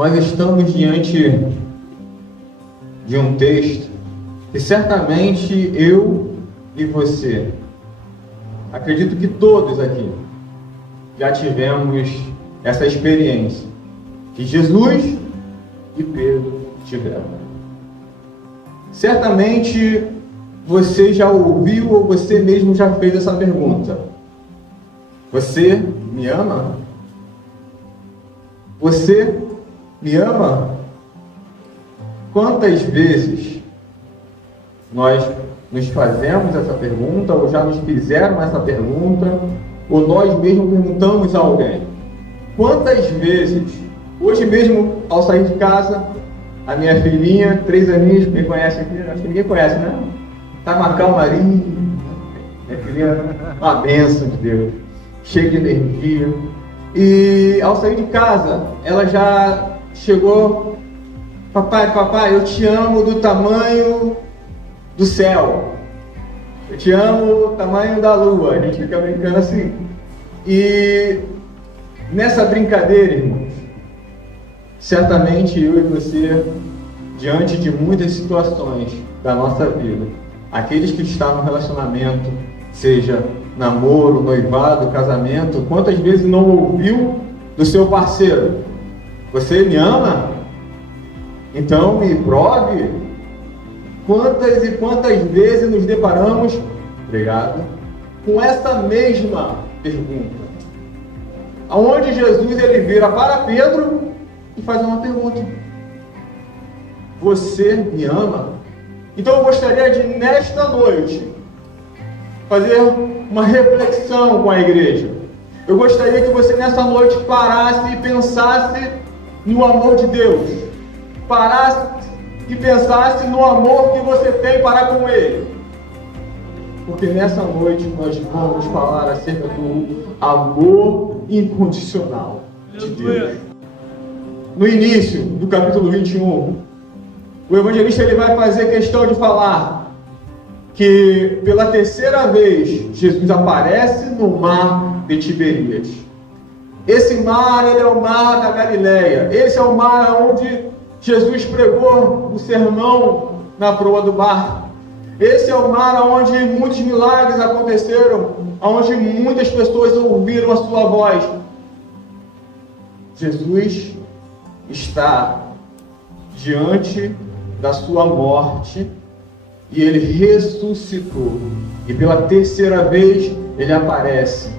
nós estamos diante de um texto que certamente eu e você, acredito que todos aqui, já tivemos essa experiência que Jesus e Pedro tiveram. Certamente você já ouviu ou você mesmo já fez essa pergunta: você me ama? Você me ama? Quantas vezes nós nos fazemos essa pergunta, ou já nos fizeram essa pergunta, ou nós mesmos perguntamos a alguém? Quantas vezes, hoje mesmo, ao sair de casa, a minha filhinha, 3 aninhos, quem conhece aqui? Acho que ninguém conhece, né? Tá com uma calmaria. Minha filhinha, uma bênção de Deus, cheia de energia. E ao sair de casa, ela já chegou: papai, eu te amo do tamanho do céu. Eu te amo do tamanho da lua. A gente fica brincando assim. E nessa brincadeira, irmãos, certamente eu e você, diante de muitas situações da nossa vida, aqueles que estão no relacionamento, seja namoro, noivado, casamento, quantas vezes não ouviu do seu parceiro: você me ama? Então me prove. Quantas e quantas vezes nos deparamos, obrigado, com essa mesma pergunta, aonde Jesus ele vira para Pedro e faz uma pergunta: você me ama? Então eu gostaria de, nesta noite, fazer uma reflexão com a igreja. Eu gostaria que você nessa noite parasse e pensasse no amor de Deus. Parasse e pensasse no amor que você tem para com Ele. Porque nessa noite nós vamos falar acerca do amor incondicional de Deus. No início do capítulo 21, o evangelista ele vai fazer questão de falar que pela 3ª vez Jesus aparece no mar de Tiberíades. Esse mar ele é o mar da Galileia. Esse é o mar onde Jesus pregou o sermão na proa do barco. Esse é o mar onde muitos milagres aconteceram, onde muitas pessoas ouviram a sua voz. Jesus está diante da sua morte e ele ressuscitou. E pela 3ª vez ele aparece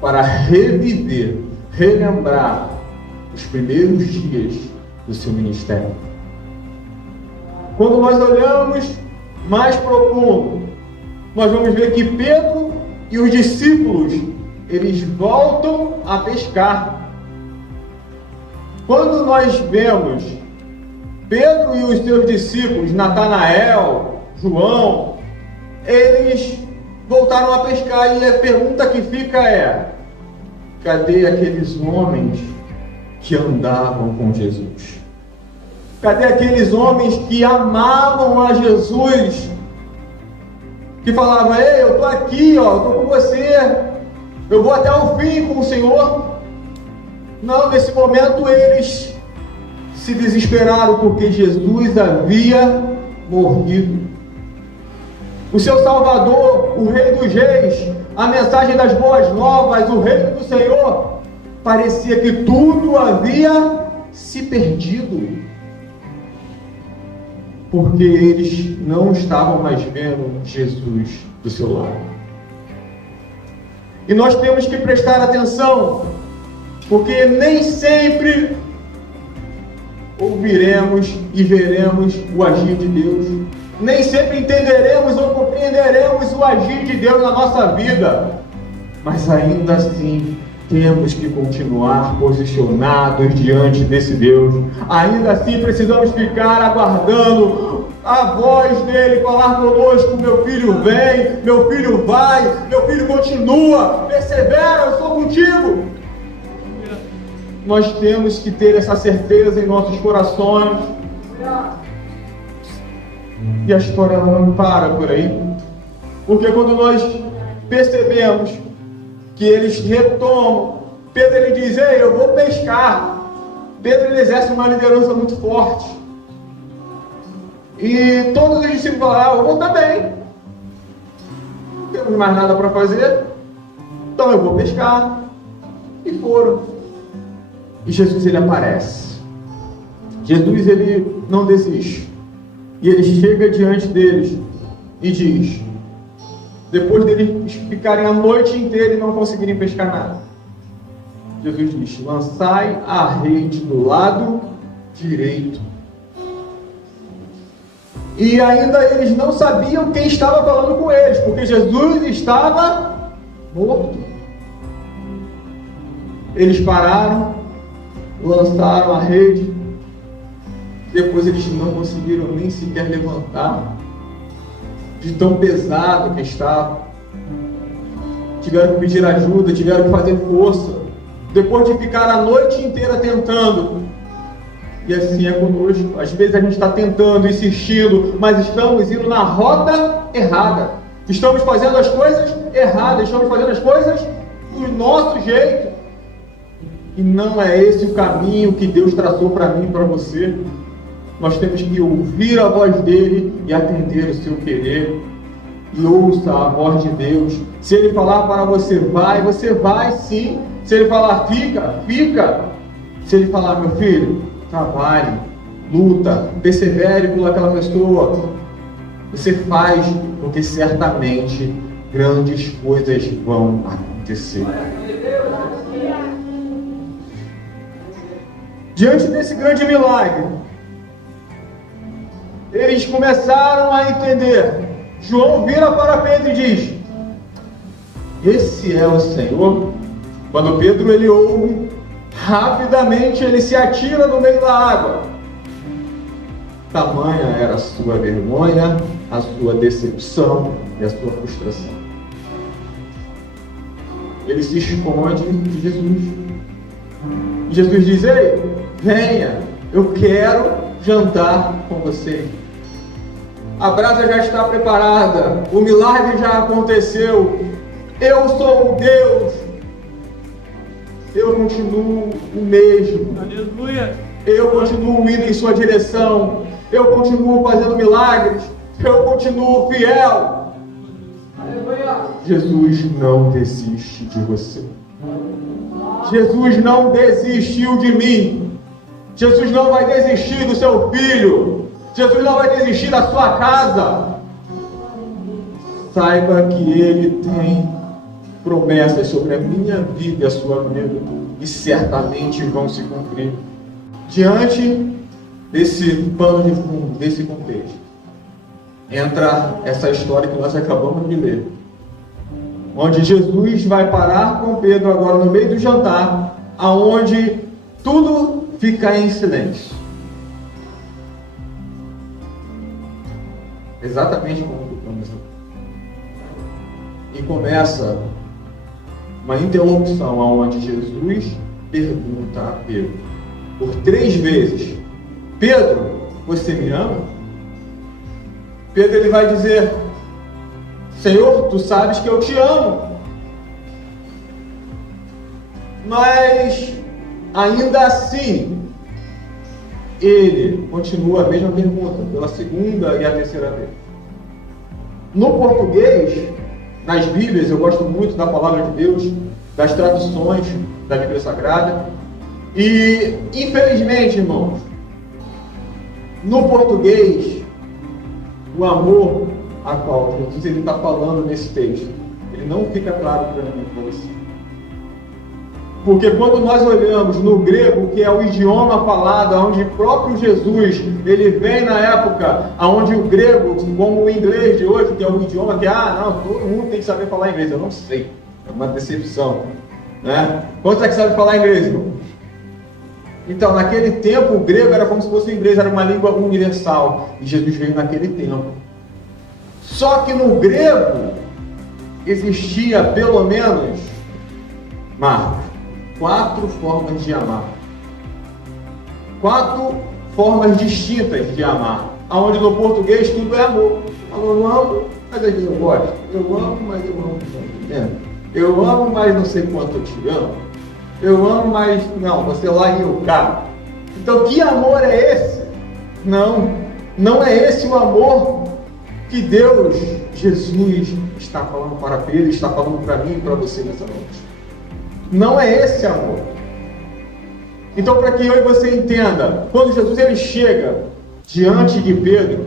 para reviver, relembrar os primeiros dias do seu ministério. Quando nós olhamos mais profundo, nós vamos ver que Pedro e os discípulos, eles voltam a pescar. Quando nós vemos Pedro e os seus discípulos, Natanael, João, eles voltaram a pescar, e a pergunta que fica é: cadê aqueles homens que andavam com Jesus? Cadê aqueles homens que amavam a Jesus? Que falavam: ei, eu estou aqui, eu estou com você, eu vou até o fim com o Senhor. Não, nesse momento eles se desesperaram porque Jesus havia morrido. O seu Salvador, o Rei dos Reis, a mensagem das boas novas, o reino do Senhor, parecia que tudo havia se perdido, porque eles não estavam mais vendo Jesus do seu lado. E nós temos que prestar atenção, porque nem sempre ouviremos e veremos o agir de Deus. Nem sempre entenderemos ou compreenderemos o agir de Deus na nossa vida. Mas ainda assim, temos que continuar posicionados diante desse Deus. Ainda assim, precisamos ficar aguardando a voz dele falar conosco: meu filho vem, meu filho vai, meu filho continua, persevera, eu sou contigo. Nós temos que ter essa certeza em nossos corações. E a história ela não para por aí. Porque quando nós percebemos que eles retomam, Pedro ele diz: ei, eu vou pescar. Pedro ele exerce uma liderança muito forte. E todos os discípulos falaram: eu vou também. Não temos mais nada para fazer, então eu vou pescar. E foram. E Jesus ele aparece. Jesus ele não desiste. E ele chega diante deles e diz, depois deles ficarem a noite inteira e não conseguirem pescar nada, Jesus diz: lançai a rede do lado direito. E ainda eles não sabiam quem estava falando com eles, porque Jesus estava morto. Eles pararam, lançaram a rede. Depois eles não conseguiram nem sequer levantar, de tão pesado que estava. Tiveram que pedir ajuda, tiveram que fazer força, depois de ficar a noite inteira tentando. E assim é conosco. Às vezes a gente está tentando, insistindo, mas estamos indo na rota errada. Estamos fazendo as coisas erradas, estamos fazendo as coisas do nosso jeito. E não é esse o caminho que Deus traçou para mim e para você. Nós temos que ouvir a voz dele e atender o seu querer. E ouça a voz de Deus. Se ele falar para você vai sim. Se ele falar fica, fica. Se ele falar: meu filho, trabalhe, luta, persevere por aquela pessoa, você faz, porque certamente grandes coisas vão acontecer. Diante desse grande milagre, eles começaram a entender. João vira para Pedro e diz: esse é o Senhor. Quando Pedro ele ouve, rapidamente ele se atira no meio da água. Tamanha era a sua vergonha, a sua decepção e a sua frustração. Ele se esconde de Jesus. E Jesus diz: ei, venha, eu quero jantar com você. A brasa já está preparada, o milagre já aconteceu. Eu sou o Deus. Eu continuo o mesmo. Aleluia. Eu continuo indo em sua direção. Eu continuo fazendo milagres. Eu continuo fiel. Aleluia. Jesus não desiste de você. Jesus não desistiu de mim. Jesus não vai desistir do seu filho. Jesus não vai desistir da sua casa. Saiba que Ele tem promessas sobre a minha vida e a sua vida, e certamente vão se cumprir. Diante desse pano de fundo, desse contexto, entra essa história que nós acabamos de ler, onde Jesus vai parar com Pedro agora no meio do jantar, aonde tudo fica em silêncio. Exatamente como começou. E começa uma interrupção onde Jesus pergunta a Pedro por 3 vezes: Pedro, você me ama? Pedro ele vai dizer: Senhor, tu sabes que eu te amo. Mas ainda assim ele continua a mesma pergunta pela segunda e a terceira vez. No português, nas Bíblias, eu gosto muito da palavra de Deus, das traduções da Bíblia Sagrada. E, infelizmente, irmãos, no português, o amor a qual Jesus está falando nesse texto, ele não fica claro para mim e para você. Porque quando nós olhamos no grego, que é o idioma falado, onde próprio Jesus, ele vem na época, onde o grego, como o inglês de hoje, que é o idioma que, todo mundo tem que saber falar inglês. Eu não sei, é uma decepção, né? Quantos é que sabe falar inglês, irmão? Então, naquele tempo, o grego era como se fosse o inglês, era uma língua universal, e Jesus veio naquele tempo. Só que no grego, existia pelo menos, Marcos, 4 formas de amar. 4 formas distintas de amar. Onde no português tudo é amor. Eu amo, mas às vezes eu gosto. Eu amo, mas eu amo. Eu amo, mas não sei quanto eu te amo. Eu amo, mas não, você lá e eu cá. Então, que amor é esse? Não é esse o amor que Deus, Jesus, está falando para Pedro, está falando para mim e para você nessa noite. Não é esse amor. Então, para que eu e você entenda, quando Jesus ele chega diante de Pedro,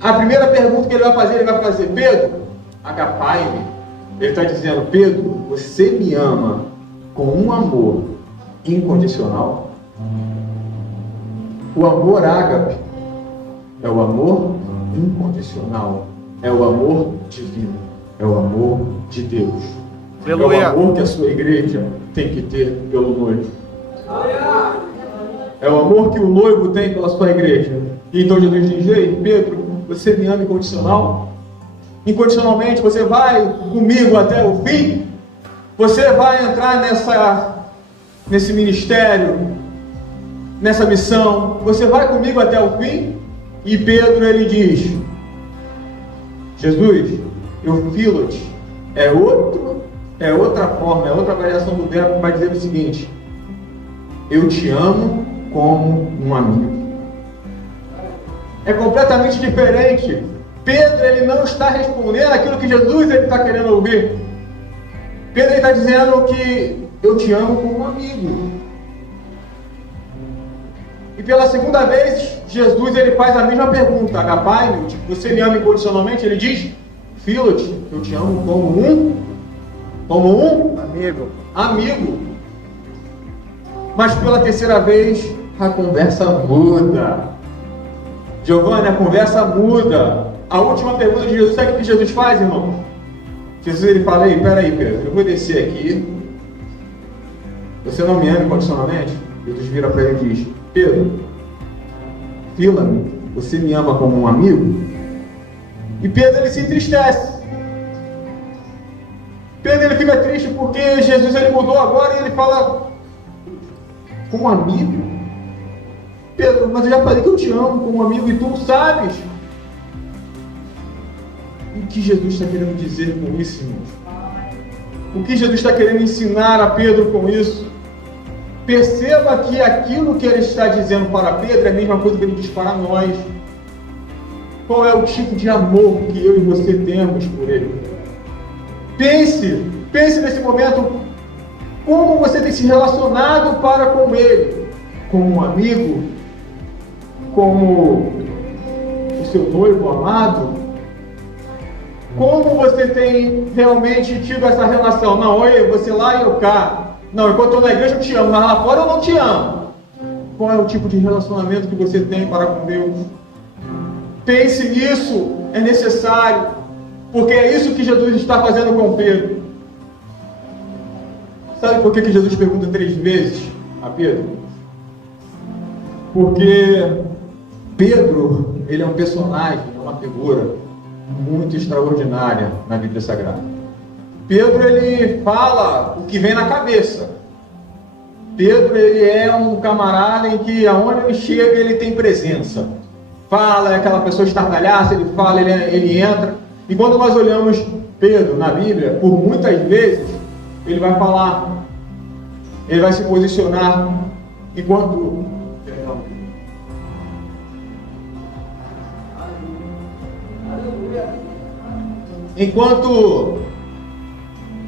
a primeira pergunta que ele vai fazer, Pedro, agapai-me. Ele está dizendo, Pedro, você me ama com um amor incondicional? O amor ágape é o amor incondicional, é o amor divino, é o amor de Deus. Aleluia. É o amor que a sua igreja tem que ter pelo noivo. É o amor que o noivo tem pela sua igreja. E então Jesus diz, ei, Pedro, você me ama incondicional? Incondicionalmente, você vai comigo até o fim? Você vai entrar nesse ministério, nessa missão? Você vai comigo até o fim? E Pedro, ele diz, Jesus, eu filo-te, é outra forma, é outra variação do verbo que vai dizer o seguinte, eu te amo como um amigo. É completamente diferente. Pedro, ele não está respondendo aquilo que Jesus ele está querendo ouvir. Pedro está dizendo que eu te amo como um amigo. E pela segunda vez, Jesus ele faz a mesma pergunta. Agapai, tipo, você me ama incondicionalmente? Ele diz, filo-te, eu te amo como um amigo. Mas pela terceira vez, a conversa muda. Giovanni, a conversa muda. A última pergunta de Jesus, sabe o que Jesus faz, irmão? Jesus ele fala, peraí, Pedro, eu vou descer aqui. Você não me ama incondicionalmente? Jesus vira para ele e diz, Pedro, fila-me, você me ama como um amigo? E Pedro ele se entristece. Pedro ele fica triste porque Jesus ele mudou agora e ele fala, como um amigo? Pedro, mas eu já falei que eu te amo como um amigo e tu sabes. O que Jesus está querendo dizer com isso, irmãos? O que Jesus está querendo ensinar a Pedro com isso? Perceba que aquilo que ele está dizendo para Pedro é a mesma coisa que ele diz para nós. Qual é o tipo de amor que eu e você temos por ele? Pense nesse momento, como você tem se relacionado para com ele? Como um amigo? Como o seu noivo amado? Como você tem realmente tido essa relação? Não, olha, você lá e eu cá. Não, enquanto eu estou na igreja eu te amo, mas lá fora eu não te amo. Qual é o tipo de relacionamento que você tem para com Deus? Pense nisso, é necessário, porque é isso que Jesus está fazendo com Pedro. Sabe por que Jesus pergunta 3 vezes a Pedro? Porque Pedro, ele é um personagem, é uma figura muito extraordinária na Bíblia Sagrada. Pedro, ele fala o que vem na cabeça. Pedro, ele é um camarada em que aonde ele chega, ele tem presença. Fala, é aquela pessoa estardalhaça, ele fala, ele entra. E quando nós olhamos Pedro na Bíblia, por muitas vezes, ele vai falar, ele vai se posicionar enquanto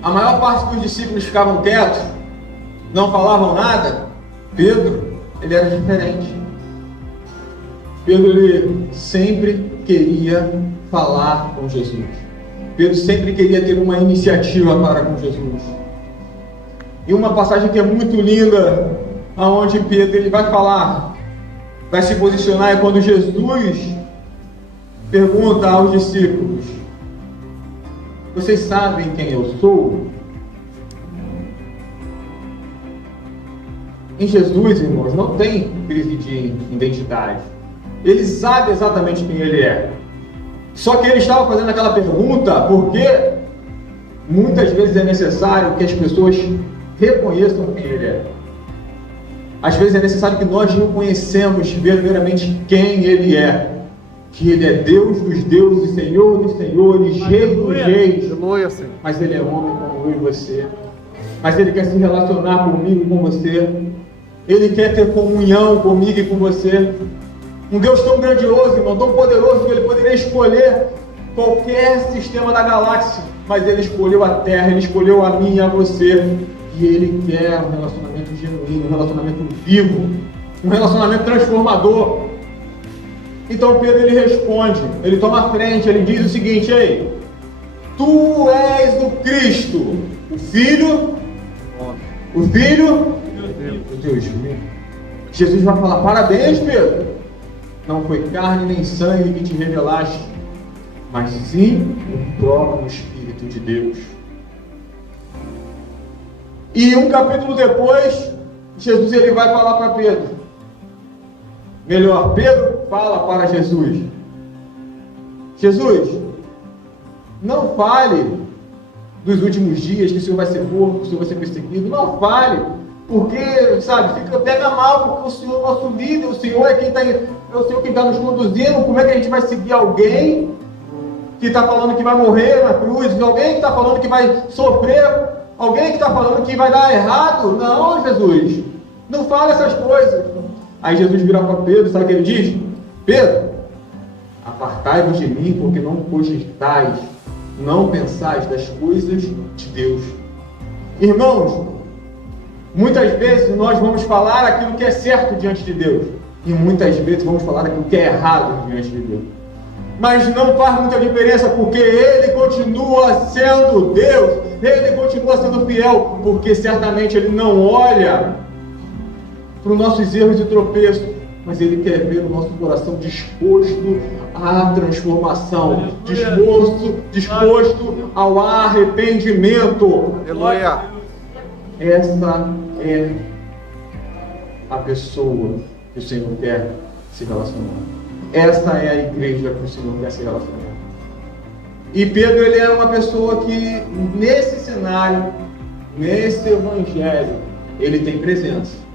a maior parte dos discípulos ficavam quietos, não falavam nada, Pedro, ele era diferente. Pedro, ele sempre queria falar com Jesus. Pedro sempre queria ter uma iniciativa para com Jesus. E uma passagem que é muito linda, aonde Pedro ele vai falar, vai se posicionar, é quando Jesus pergunta aos discípulos, vocês sabem quem eu sou? Em Jesus, irmãos, não tem crise de identidade. Ele sabe exatamente quem ele é. Só que ele estava fazendo aquela pergunta porque muitas vezes é necessário que as pessoas reconheçam quem ele é. Às vezes é necessário que nós reconheçamos verdadeiramente quem ele é. Que ele é Deus dos deuses, Senhor dos senhores, Rei dos reis. Mas ele é homem como eu e você. Mas ele quer se relacionar comigo e com você. Ele quer ter comunhão comigo e com você. Um Deus tão grandioso, irmão, tão poderoso, que Ele poderia escolher qualquer sistema da galáxia, mas Ele escolheu a Terra, Ele escolheu a mim e a você. E Ele quer um relacionamento genuíno, um relacionamento vivo, um relacionamento transformador. Então Pedro, ele responde, ele toma a frente, ele diz o seguinte: ei, tu és o Cristo, o Filho de Deus vivo. Jesus vai falar: parabéns, Pedro, não foi carne nem sangue que te revelaste, mas sim o próprio Espírito de Deus. E um capítulo depois, Jesus ele vai falar para Pedro. Melhor, Pedro fala para Jesus: Jesus, não fale dos últimos dias que o Senhor vai ser morto, que o Senhor vai ser perseguido. Não fale, porque, sabe, pega mal, porque o Senhor é nosso líder, o Senhor é o Senhor quem está nos conduzindo. Como é que a gente vai seguir alguém que está falando que vai morrer na cruz, alguém que está falando que vai sofrer, alguém que está falando que vai dar errado? Não, Jesus, não fala essas coisas. Aí Jesus vira para Pedro, sabe o que ele diz? Pedro, apartai-vos de mim, porque não cogitais, não pensais das coisas de Deus. Irmãos, muitas vezes nós vamos falar aquilo que é certo diante de Deus, e muitas vezes vamos falar aquilo que é errado diante de Deus. Mas não faz muita diferença, porque Ele continua sendo Deus, Ele continua sendo fiel, porque certamente Ele não olha para os nossos erros e tropeços, mas Ele quer ver o nosso coração disposto à transformação, disposto ao arrependimento. Aleluia! Essa é a pessoa que o Senhor quer se relacionar. Essa é a igreja que o Senhor quer se relacionar. E Pedro, ele é uma pessoa que, nesse cenário, nesse evangelho, ele tem presença.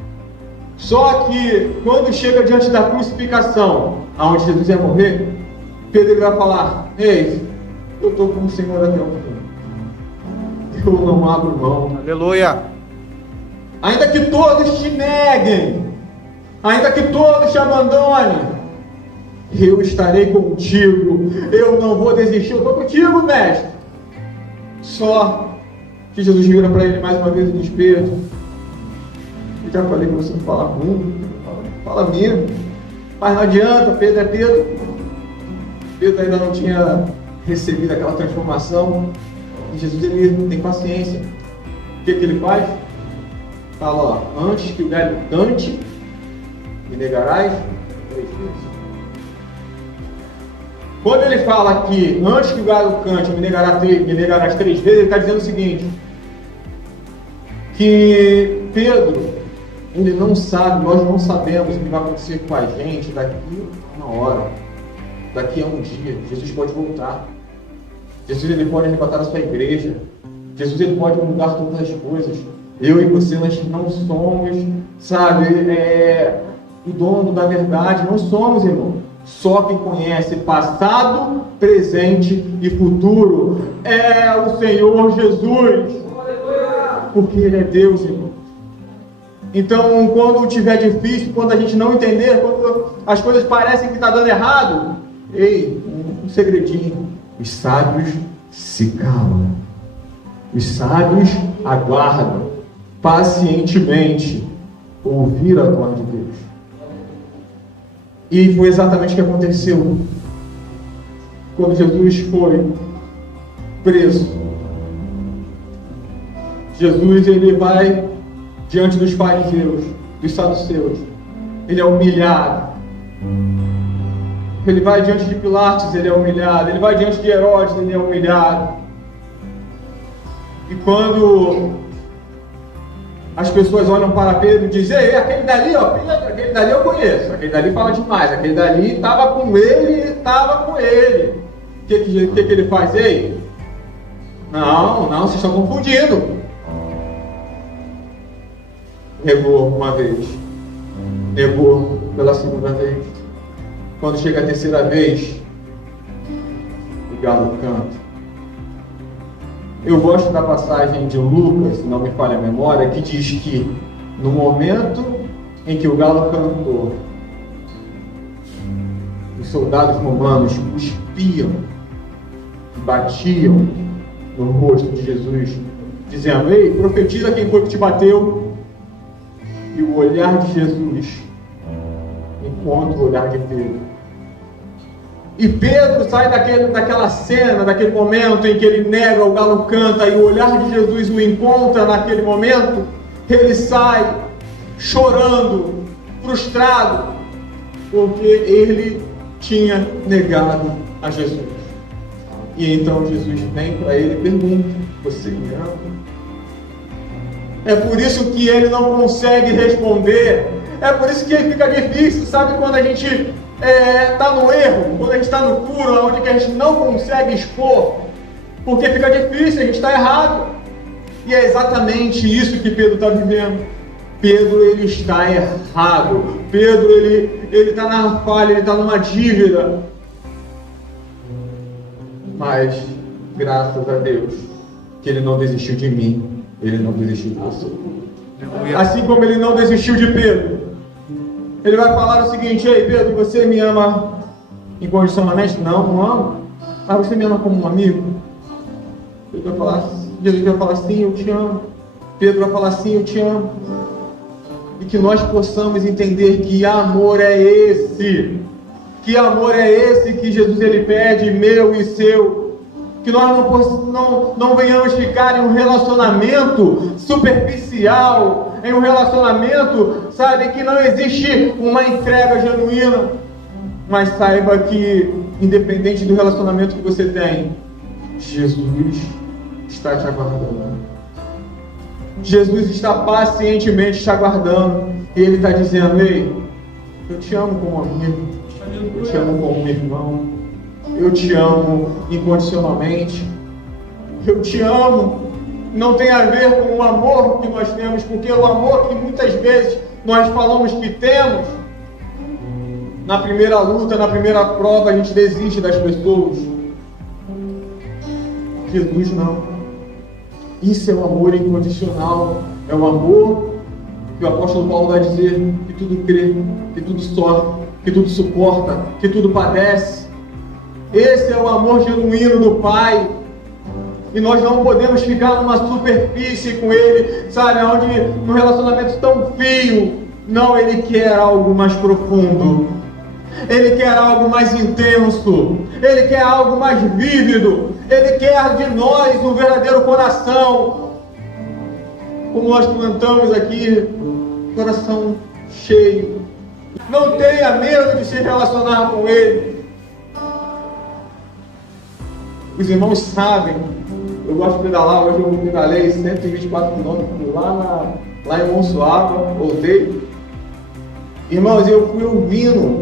Só que, quando chega diante da crucificação, aonde Jesus ia morrer, Pedro ele vai falar: ei, eu estou com o Senhor até o fim. Eu não abro mão. Aleluia! Ainda que todos te neguem, ainda que todos te abandonem, eu estarei contigo. Eu não vou desistir. Eu estou contigo, mestre. Só que Jesus vira para ele mais uma vez e diz: Pedro, eu já falei que você não fala muito, fala mesmo, mas não adianta. Pedro é Pedro. Pedro ainda não tinha recebido aquela transformação, e Jesus ele tem paciência. O que ele faz? Fala: ó, antes que o galho cante, me negarás 3 vezes. Quando ele fala que antes que o galo cante, me negarás 3 vezes, ele está dizendo o seguinte: que Pedro, ele não sabe, nós não sabemos o que vai acontecer com a gente daqui a uma hora, daqui a um dia. Jesus pode voltar. Jesus ele pode arrebatar a sua igreja. Jesus ele pode mudar todas as coisas. Eu e você, nós não somos, sabe, o dono da verdade. Não somos, irmão. Só quem conhece passado, presente e futuro é o Senhor Jesus. Porque Ele é Deus, irmão. Então, quando tiver difícil, quando a gente não entender, quando as coisas parecem que está dando errado, ei, um segredinho: os sábios se calam, os sábios aguardam pacientemente ouvir a voz de Deus. E foi exatamente o que aconteceu quando Jesus foi preso. Jesus ele vai diante dos fariseus, dos saduceus. Ele é humilhado. Ele vai diante de Pilatos, ele é humilhado. Ele vai diante de Herodes, ele é humilhado. E quando as pessoas olham para Pedro e dizem: ei, aquele dali, ó, Pedro, aquele dali eu conheço, aquele dali fala demais, aquele dali estava com ele. O que ele faz? Ei, não, vocês estão confundindo. Negou uma vez, negou pela segunda vez. Quando chega a terceira vez, o galo canta. Eu gosto da passagem de Lucas, se não me falha a memória, que diz que no momento em que o galo cantou, os soldados romanos cuspiam, batiam no rosto de Jesus, dizendo: ei, profetiza quem foi que te bateu. E o olhar de Jesus encontra o olhar de Pedro. E Pedro sai daquela cena, daquele momento em que ele nega, o galo canta, e o olhar de Jesus o encontra naquele momento. Ele sai chorando, frustrado, porque ele tinha negado a Jesus. E então Jesus vem para ele e pergunta: você me ama? É por isso que ele não consegue responder. É por isso que fica difícil, sabe, quando a gente está no erro, quando a gente está no furo, onde que a gente não consegue expor, porque fica difícil, a gente está errado. E é exatamente isso que Pedro está vivendo. Pedro, ele está errado. Pedro, ele está na falha, ele está numa dívida. Mas, graças a Deus, que ele não desistiu de mim, ele não desistiu de você. Assim como ele não desistiu de Pedro, ele vai falar o seguinte: ei Pedro, você me ama incondicionalmente? Não, não amo. Mas você me ama como um amigo? Jesus vai falar: sim, eu te amo. Pedro vai falar: sim, eu te amo. E que nós possamos entender que amor é esse. Que amor é esse que Jesus ele pede, meu e seu. Que nós não venhamos ficar em um relacionamento superficial, em um relacionamento, sabe, que não existe uma entrega genuína. Mas saiba que, independente do relacionamento que você tem, Jesus está te aguardando. Jesus está pacientemente te aguardando. E Ele está dizendo: ei, eu te amo como amigo, eu te amo como um irmão, eu te amo incondicionalmente, eu te amo. Não tem a ver com o amor que nós temos, porque o amor que muitas vezes nós falamos que temos, na primeira luta, na primeira prova, a gente desiste das pessoas. Jesus não. Isso é o amor incondicional. É o amor que o apóstolo Paulo vai dizer que tudo crê, que tudo sofre, que tudo suporta, que tudo padece. Esse é o amor genuíno do Pai. E nós não podemos ficar numa superfície com Ele, sabe, onde num relacionamento tão frio. Não, Ele quer algo mais profundo. Ele quer algo mais intenso. Ele quer algo mais vívido. Ele quer de nós um verdadeiro coração. Como nós cantamos aqui, coração cheio. Não tenha medo de se relacionar com Ele. Os irmãos sabem, eu gosto de pedalar, hoje eu pedalei 124 km lá em Monsuaba, voltei. Irmãos, eu fui ouvindo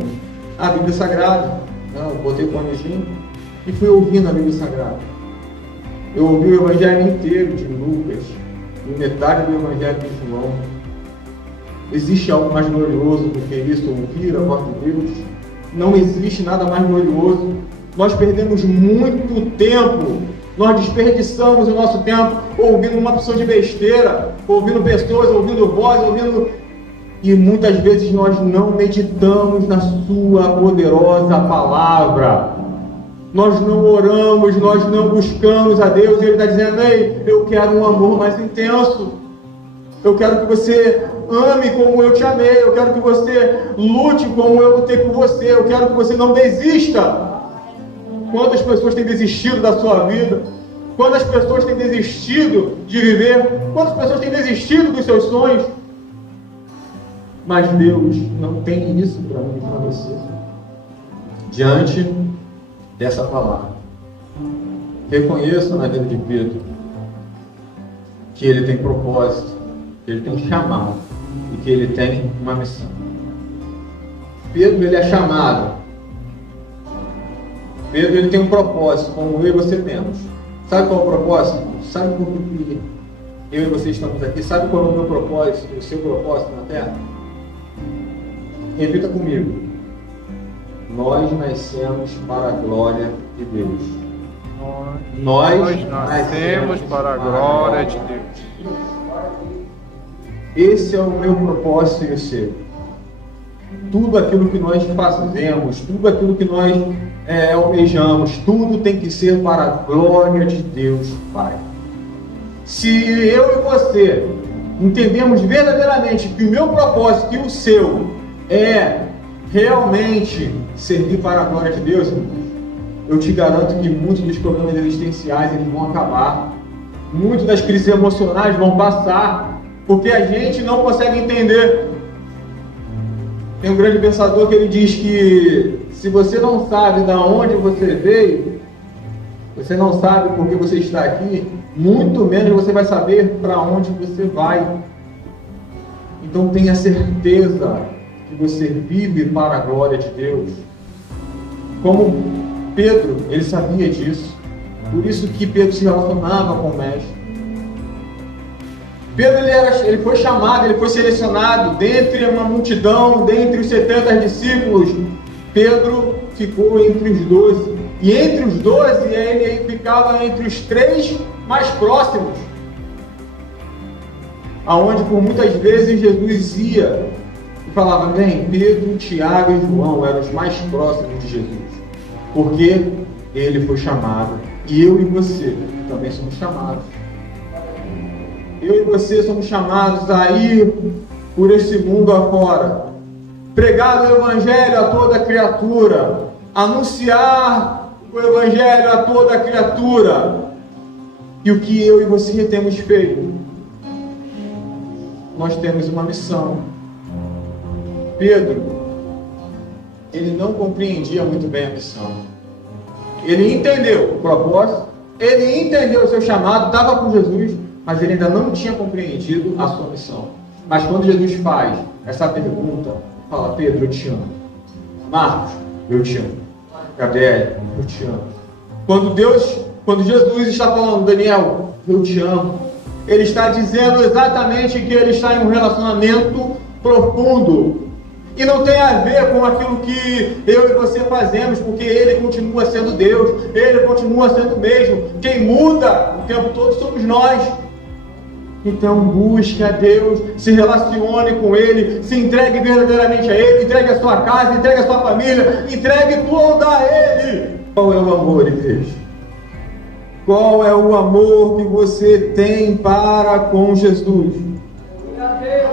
a Bíblia Sagrada. Eu botei o fonezinho e fui ouvindo a Bíblia Sagrada. Eu ouvi o Evangelho inteiro de Lucas e metade do Evangelho de João. Existe algo mais glorioso do que isso, ouvir a voz de Deus? Não existe nada mais glorioso. Nós perdemos muito tempo, nós desperdiçamos o nosso tempo ouvindo uma pessoa de besteira, ouvindo pessoas, ouvindo voz, e muitas vezes nós não meditamos na sua poderosa palavra. Nós não oramos, nós não buscamos a Deus, e Ele está dizendo: ei, eu quero um amor mais intenso. Eu quero que você ame como eu te amei. Eu quero que você lute como eu lutei por você. Eu quero que você não desista. Quantas pessoas têm desistido da sua vida? Quantas pessoas têm desistido de viver? Quantas pessoas têm desistido dos seus sonhos? Mas Deus não tem isso para mim e para você. Diante dessa palavra, reconheça na vida de Pedro que ele tem propósito, que ele tem chamado e que ele tem uma missão. Pedro, ele é chamado. Pedro, ele tem um propósito, como eu e você temos. Sabe qual é o propósito? Sabe por que eu e você estamos aqui? Sabe qual é o meu propósito, o seu propósito na Terra? Repita comigo: nós nascemos para a glória de Deus. Nós nascemos para a glória de Deus. Esse é o meu propósito e o seu. tudo aquilo que nós fazemos, tudo aquilo que nós almejamos, tudo tem que ser para a glória de Deus Pai. Se eu e você entendemos verdadeiramente que o meu propósito e o seu é realmente servir para a glória de Deus, eu te garanto que muitos dos problemas existenciais eles vão acabar. Muitas das crises emocionais vão passar, porque a gente não consegue entender. Tem um grande pensador que ele diz que se você não sabe de onde você veio, você não sabe por que você está aqui, muito menos você vai saber para onde você vai. Então tenha certeza que você vive para a glória de Deus. Como Pedro, ele sabia disso. Por isso que Pedro se relacionava com o Mestre. Pedro ele foi chamado, ele foi selecionado dentre uma multidão, dentre os 70 discípulos. Pedro ficou entre os 12. E entre os 12, ele ficava entre os 3 mais próximos. Aonde por muitas vezes Jesus ia e falava, bem, Pedro, Tiago e João eram os mais próximos de Jesus. Porque ele foi chamado. E eu e você também somos chamados. Eu e você somos chamados a ir por esse mundo afora, pregar o Evangelho a toda criatura, anunciar o Evangelho a toda criatura. E o que eu e você temos feito? Nós temos uma missão. Pedro, ele não compreendia muito bem a missão. Ele entendeu o propósito, ele entendeu o seu chamado, estava com Jesus, mas ele ainda não tinha compreendido a sua missão. Mas quando Jesus faz essa pergunta, fala, Pedro, eu te amo. Marcos, eu te amo. Gabriel, eu te amo. Quando Jesus está falando, Daniel, eu te amo, ele está dizendo exatamente que ele está em um relacionamento profundo. E não tem a ver com aquilo que eu e você fazemos, porque ele continua sendo Deus, ele continua sendo o mesmo. Quem muda o tempo todo somos nós. Então busque a Deus, se relacione com Ele, se entregue verdadeiramente a Ele, entregue a sua casa, entregue a sua família, entregue tudo a Ele. Qual é o amor, igreja? Qual é o amor que você tem para com Jesus?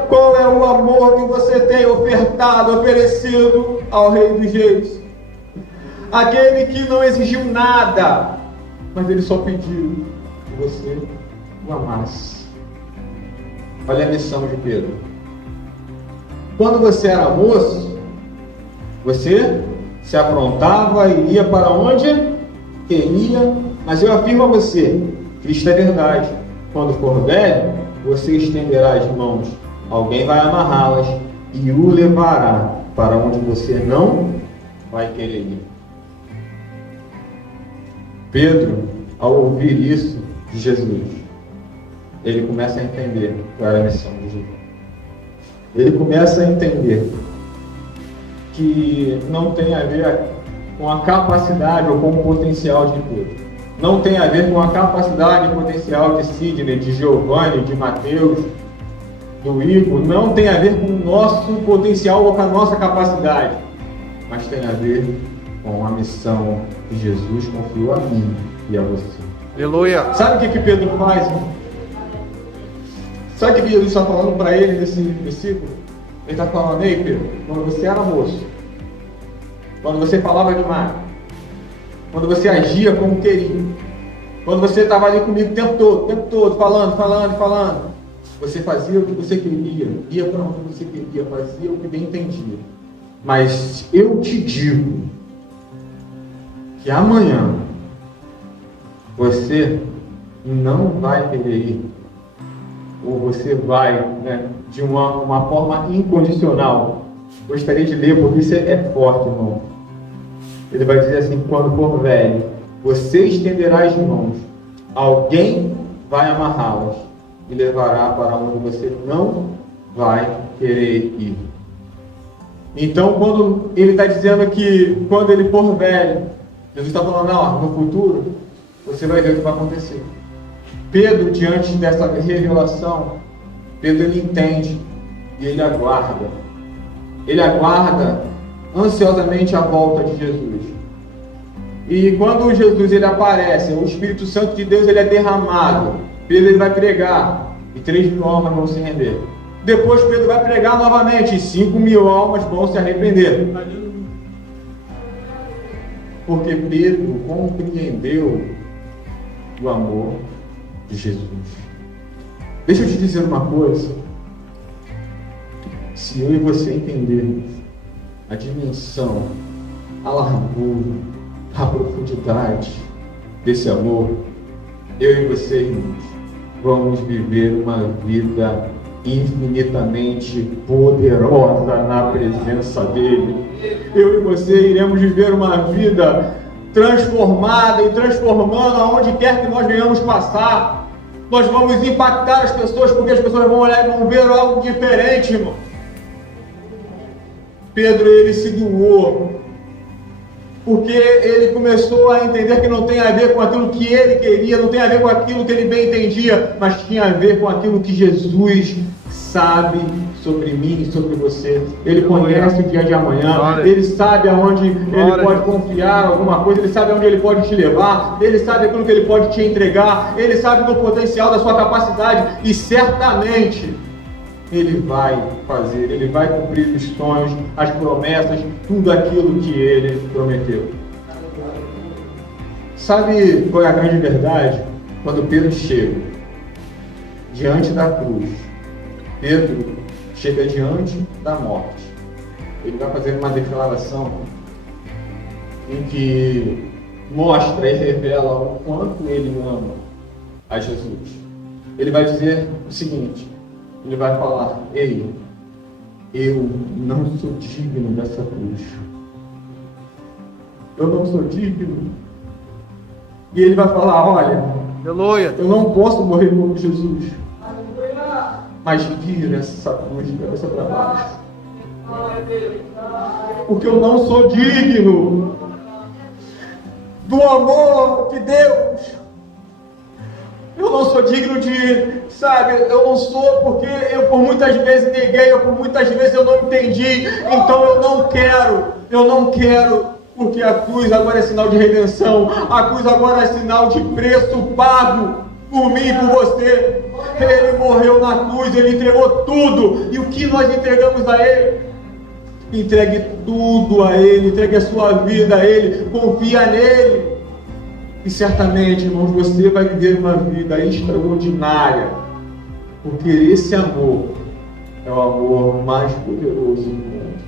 Qual é o amor que você tem oferecido ao Rei dos Reis? Aquele que não exigiu nada, mas ele só pediu que você o amasse. Olha a missão de Pedro. Quando você era moço, você se aprontava e ia para onde queria, mas eu afirmo a você, Cristo é verdade. Quando for velho, você estenderá as mãos, alguém vai amarrá-las e o levará para onde você não vai querer ir. Pedro, ao ouvir isso de Jesus, ele começa a entender qual era a missão de Jesus. Ele começa a entender que não tem a ver com a capacidade ou com o potencial de Pedro. Não tem a ver com a capacidade e potencial de Sidney, de Giovanni, de Mateus, do Igor. Não tem a ver com o nosso potencial ou com a nossa capacidade. Mas tem a ver com a missão que Jesus confiou a mim e a você. Aleluia! Sabe o que Pedro faz, irmão? Sabe o que Jesus está falando para ele nesse versículo? Ele está falando, ei Pedro, quando você era moço, quando você falava demais, quando você agia como queria, quando você estava ali comigo o tempo todo, falando, você fazia o que você queria, ia para onde você queria, fazia o que bem entendia. Mas eu te digo que amanhã você não vai querer ir, ou você vai, de uma forma incondicional. Gostaria de ler, porque isso é forte, irmão. Ele vai dizer assim, quando for velho, você estenderá as mãos, alguém vai amarrá-las e levará para onde você não vai querer ir. Então, quando ele está dizendo que quando ele for velho, Jesus está falando, não, no futuro, você vai ver o que vai acontecer. Pedro, diante dessa revelação, Pedro ele entende e ele aguarda. ele aguarda ansiosamente a volta de Jesus. E quando Jesus ele aparece, o Espírito Santo de Deus ele é derramado. Pedro ele vai pregar e 3.000 almas vão se render. Depois Pedro vai pregar novamente e 5.000 almas vão se arrepender. Porque Pedro compreendeu o amor de Jesus. Deixa eu te dizer uma coisa. Se eu e você entendermos a dimensão, a largura, a profundidade desse amor, eu e você, irmãos, vamos viver uma vida infinitamente poderosa na presença dele. Eu e você iremos viver uma vida transformada e transformando aonde quer que nós venhamos passar. Nós vamos impactar as pessoas, porque as pessoas vão olhar e vão ver algo diferente, irmão. Pedro, ele se doou, porque ele começou a entender que não tem a ver com aquilo que ele queria, não tem a ver com aquilo que ele bem entendia, mas tinha a ver com aquilo que Jesus sabe sobre mim e sobre você. Ele conhece o dia de amanhã, ele sabe aonde ele pode confiar alguma coisa, ele sabe aonde ele pode te levar, ele sabe aquilo que ele pode te entregar, ele sabe do potencial da sua capacidade e certamente ele vai fazer, ele vai cumprir os sonhos, as promessas, tudo aquilo que ele prometeu. Sabe qual é a grande verdade? Quando Pedro chega diante da cruz, Pedro chega diante da morte. Ele vai fazer uma declaração em que mostra e revela o quanto ele ama a Jesus. Ele vai dizer o seguinte: ele vai falar: ei, eu não sou digno dessa cruz. Eu não sou digno. E ele vai falar: olha, Aleluia. Eu não posso morrer como Jesus, mas vira essa cruz de cabeça para baixo, porque eu não sou digno do amor de Deus. Eu não sou digno de, eu não sou porque eu por muitas vezes neguei, eu por muitas vezes eu não entendi, então eu não quero, porque a cruz agora é sinal de redenção, a cruz agora é sinal de preço pago por mim e por você. Ele morreu na cruz, ele entregou tudo, e o que nós entregamos a ele? Entregue tudo a ele, entregue a sua vida a ele, confia nele. E certamente, irmãos, você vai viver uma vida extraordinária, porque esse amor é o amor mais poderoso do mundo.